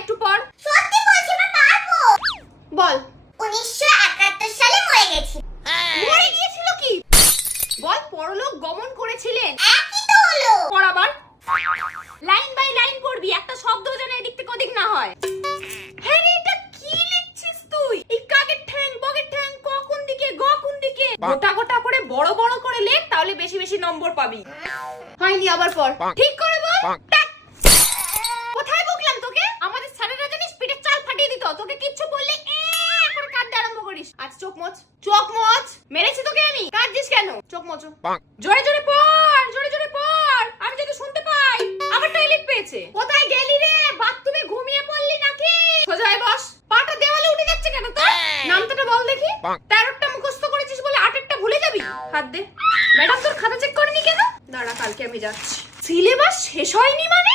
একটু পড়। সত্যি বলছি মা, পারবো। বল। 1971 সালে মরে গেছি। মরে গিয়েছিল কি? বল পরলোক গমন করেছিলেন। একই তো হলো। পড় আবার। লাইন বাই লাইন পড়বি, একটা শব্দ যেন এদিক থেকে ওদিক না হয়। হ্যাঁ রে, এটা কি লিখছিস তুই? এই কাকের ঠ্যাং, বগের ঠ্যাং, ক কোন দিকে, গ কোন দিকে? গোটা গোটা করে বড় বড় করে লেখ, তাহলে বেশি বেশি নম্বর পাবি। হয়নি, আবার পড়। ঠিক করে বল। কোথায় বকলাম তোকে? আমাদের স্যারেরা জানিস পিঠে চাল ফাটিয়ে দিত, তোকে কিচ্ছু বললে এখন কাঁদতে আরম্ভ করিস। আজ চোখ মোচ, চোখ মোচ। মেরেছি তোকে আমি, কাঁদছিস কেন? চোখ মোচ। জোরে জোরে পড়, জোরে জোরে পড়, আমি যাতে শুনতে পাই। আবার টয়লেট পেয়েছে। কোথায় গেলি রে? বাথরুমে ঘুমিয়ে পড়লি নাকি? সোজা হয়ে বস। পাটা দেওয়ালে উঠে যাচ্ছে কেন তোর? নামটা বল দেখি। 13টা মুখস্থ করেছিস বলে 8টা ভুলে যাবি? হাত দে। ম্যাডাম তোর খাতা চেক করেনি কেন? দাঁড়া, কালকে আমি যাচ্ছি। সিলেবাস শেষ হয়নি মানে?